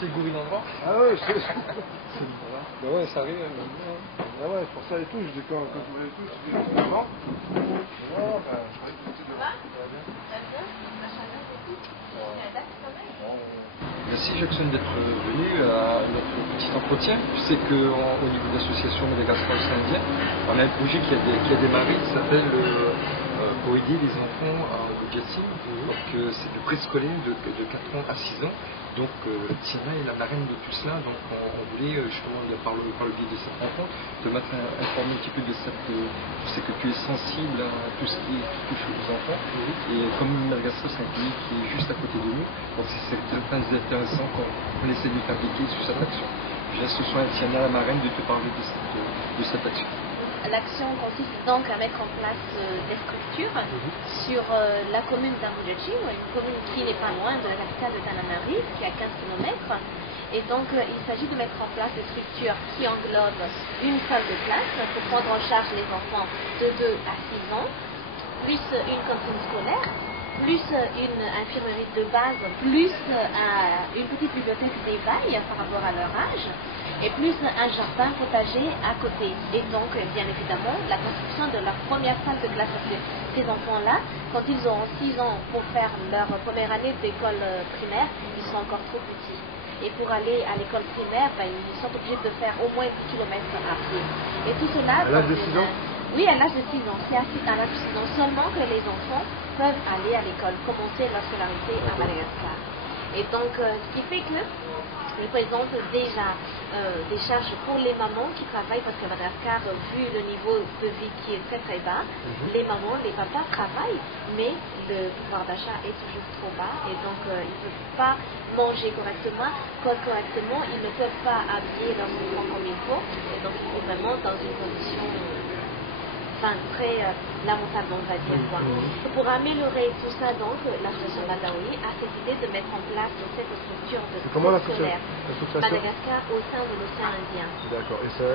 C'est le goût d'endroit. Ah ouais, C'est voilà. Ben ouais, ça arrive. Ah ouais, pour ça et tout, je dis quand je voulais tout, je dis vraiment. Non, ben, je croyais que c'était devant. Merci Jackson d'être venu à notre petit entretien. Tu sais qu'au niveau de l'association Madagascar Océan Indien, on a un projet qui a démarré qui s'appelle pour aider les enfants au Djassim. Donc c'est le préscolaire de 4 ans à 6 ans. Donc Tiana est la marraine de tout cela. Donc on voulait justement par le biais de cette rencontre te mettre informé un petit peu de cette. Je sais que tu es sensible à tout ce qui touche aux enfants. Et comme Madagascar c'est un pays qui est juste à côté de nous, donc c'est très intéressant qu'on essaie de t'appliquer sur cette action. Je laisse ce soir Tiana, la marraine, de te parler de cette action. L'action consiste donc à mettre en place des structures sur la commune d'Amoujachi, une commune qui n'est pas loin de la capitale de Tananarive, qui est à 15 km. Et donc il s'agit de mettre en place des structures qui englobent une salle de classe pour prendre en charge les enfants de 2 à 6 ans, plus une cantine scolaire, plus une infirmerie de base, plus une petite bibliothèque d'éveil par rapport à leur âge, et plus un jardin potager à côté. Et donc, bien évidemment, la construction de leur première salle de classe. Parce que ces enfants-là, quand ils auront 6 ans pour faire leur première année d'école primaire, ils sont encore trop petits. Et pour aller à l'école primaire, ils sont obligés de faire au moins 10 km à pied. Et tout cela... À l'âge de 6 ans? Oui, à l'âge de 6 ans. C'est à l'âge de 6 ans seulement que les enfants peuvent aller à l'école, commencer leur scolarité à Madagascar. Et donc, ce qui fait que il présente déjà des charges pour les mamans qui travaillent, parce que Madagascar, vu le niveau de vie qui est très très bas, les mamans, les papas travaillent, mais le pouvoir d'achat est toujours trop bas, et donc ils ne peuvent pas manger correctement, ils ne peuvent pas habiller leurs enfants comme il faut, et donc ils sont vraiment dans une condition très lamentable, on va dire. Pour améliorer tout ça, donc, l'association Madawi a cette idée de mettre en place cette structure de scolaire Madagascar au sein de l'océan Indien. D'accord. Et ça,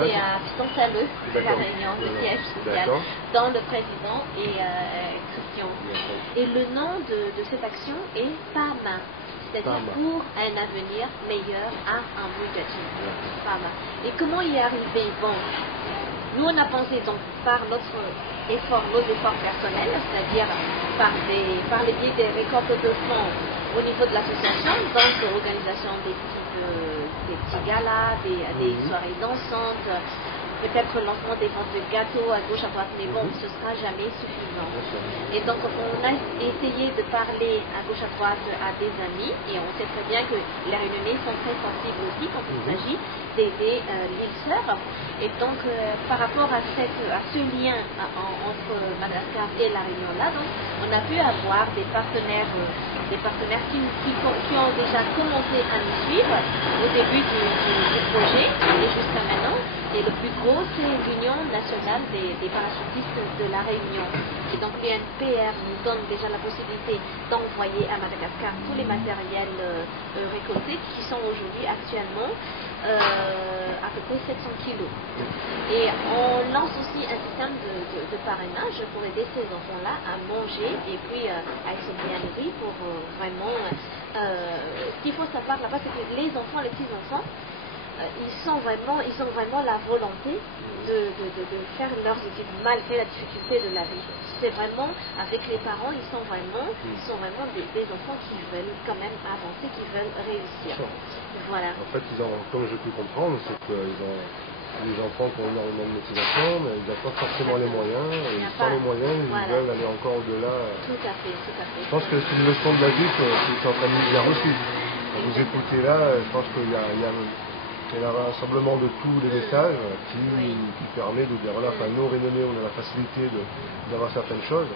c'est à Piston-Saleux, la Réunion, le siège social, dans le président et Christian. Et le nom de cette action est PAMA. C'est-à-dire pour un avenir meilleur à Amoujachi. Et comment y arriver? Bon, nous on a pensé donc par nos efforts personnels, c'est-à-dire par le biais des récoltes de fonds au niveau de l'association, donc l'organisation des petits galas, des soirées dansantes, peut-être le lancement des ventes de gâteaux à gauche à droite, mais bon, ce ne sera jamais suffisant. Et donc on a essayé de parler à gauche à droite à des amis, et on sait très bien que les Réunionnais sont très sensibles aussi quand il s'agit d'aider l'île Sœur. Et donc par rapport à ce lien entre Madagascar et la Réunion là, donc, on a pu avoir des partenaires qui ont déjà commencé à nous suivre au début du projet et jusqu'à maintenant. Et le plus gros, c'est l'Union nationale des parachutistes de la Réunion. Et donc l'UNPR nous donne déjà la possibilité d'envoyer à Madagascar tous les matériels récoltés qui sont aujourd'hui actuellement à peu près 700 kilos. Et on lance aussi un système de parrainage pour aider ces enfants-là à manger et puis à être bien nourris pour vraiment... ce qu'il faut savoir là-bas, c'est que les enfants, les petits-enfants, ils ont vraiment la volonté de faire leurs études malgré la difficulté de la vie. C'est vraiment, avec les parents, ils sont vraiment des enfants qui veulent quand même avancer, qui veulent réussir. Voilà. En fait, comme j'ai pu comprendre, c'est qu'ils ont des enfants qui ont énormément de motivation, mais ils n'ont pas forcément les moyens, et sans les moyens, ils veulent aller encore au-delà. Tout à fait. Je pense que c'est une leçon de la vie que tu es en train de nous dire aussi. Quand vous écoutez là, je pense qu'il y a un rassemblement de tous les messages qui permet de dire, voilà, enfin, nous, Réunionnais, on a la facilité d'avoir certaines choses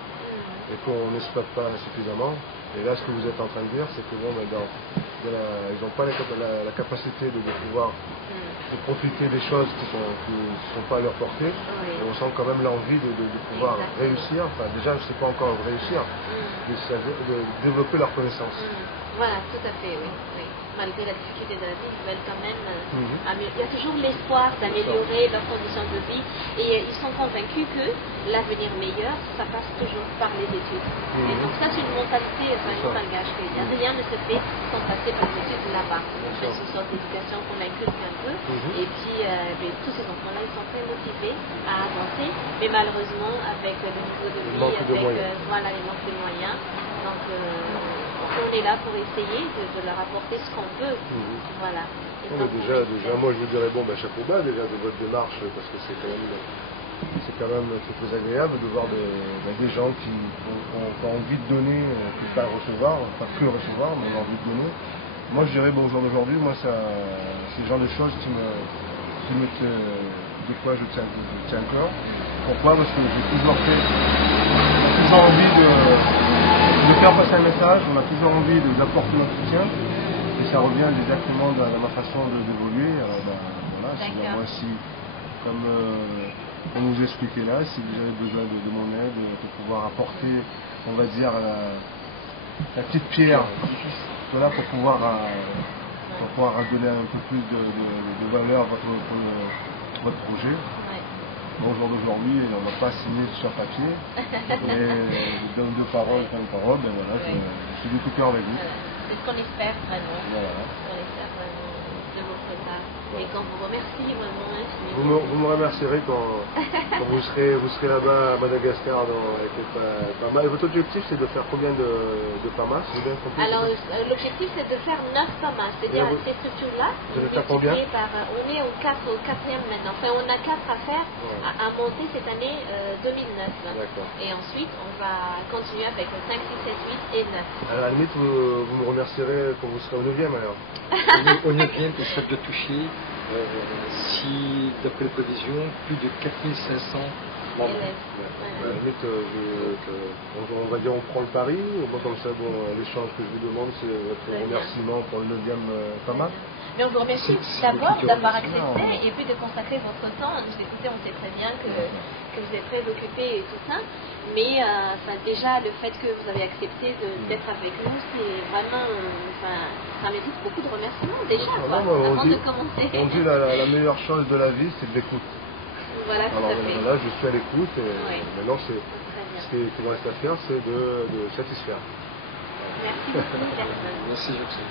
et qu'on n'exploite pas suffisamment. Et là, ce que vous êtes en train de dire, c'est que bon, ils n'ont pas la capacité de pouvoir de profiter des choses qui ne sont pas à leur portée. Et on sent quand même l'envie de pouvoir réussir, enfin déjà, je ne sais pas encore réussir, de développer leur connaissance. Voilà, tout à fait, oui. malgré la difficulté de la vie, ils veulent quand même il y a toujours l'espoir d'améliorer leurs conditions de vie et ils sont convaincus que l'avenir meilleur, ça passe toujours par les études. Et donc ça, c'est une mentalité, une malgache. Rien ne se fait sans passer par les études là-bas. C'est une sorte d'éducation qu'on inculque un peu. Et puis, tous ces enfants-là, ils sont très motivés à avancer, mais malheureusement, avec le niveau de vie, avec les manques de moyens. Donc, on est là pour essayer de leur apporter ce qu'on peut. Voilà. Déjà, moi je vous dirais chapeau bas déjà de votre démarche, parce que c'est quand même très agréable de voir des gens qui ont envie de donner, pas recevoir, pas que recevoir, mais ont envie de donner. Moi je dirais, au jour d'aujourd'hui, c'est le genre de choses de quoi je tiens à cœur. Pourquoi? Parce que j'ai toujours envie de faire passer un message, on a toujours envie d'apporter notre soutien, et ça revient exactement dans ma façon d'évoluer. Moi, comme on nous expliquait là, si vous avez besoin de mon aide, de pouvoir apporter, on va dire, la petite pierre, pour pouvoir donner un peu plus de valeur à votre projet. Au jour d'aujourd'hui, on ne va pas signer sur papier, mais de parole, je suis du tout cœur avec vous. C'est ce qu'on espère vraiment. De votre part. Et qu'on vous remercie vraiment infiniment. Vous me remercierez quand vous serez là-bas à Madagascar avec les PAMA. Et votre objectif, c'est de faire combien de PAMA? Alors, l'objectif, c'est de faire 9 PAMA. C'est-à-dire ces structures-là. Vous allez faire combien? On est au 4e maintenant. Enfin, on a 4 à faire, à monter cette année 2009. Et ensuite, on va continuer avec 5, 6, 7, 8 et 9. À la limite, vous me remercierez quand vous serez au 9e alors. Au 9e, pour ça de toucher, si, d'après les prévisions, plus de 4500 membres. À la limite, on va dire on prend le pari, moi comme ça, l'échange que je vous demande, c'est votre remerciement pour le 9e PAMA. Mais on vous remercie d'abord d'avoir accepté et puis de consacrer votre temps à nous écouter. On sait très bien que vous êtes très occupés et tout ça. Mais déjà, le fait que vous avez accepté d'être avec nous, c'est vraiment, ça mérite beaucoup de remerciements déjà, avant de commencer. On dit la meilleure chose de la vie, c'est de l'écoute. Voilà, tout à fait. Là, je suis à l'écoute et maintenant, ce qu'il me reste à faire, c'est de satisfaire. Merci beaucoup, Jackson. Merci, Jackson.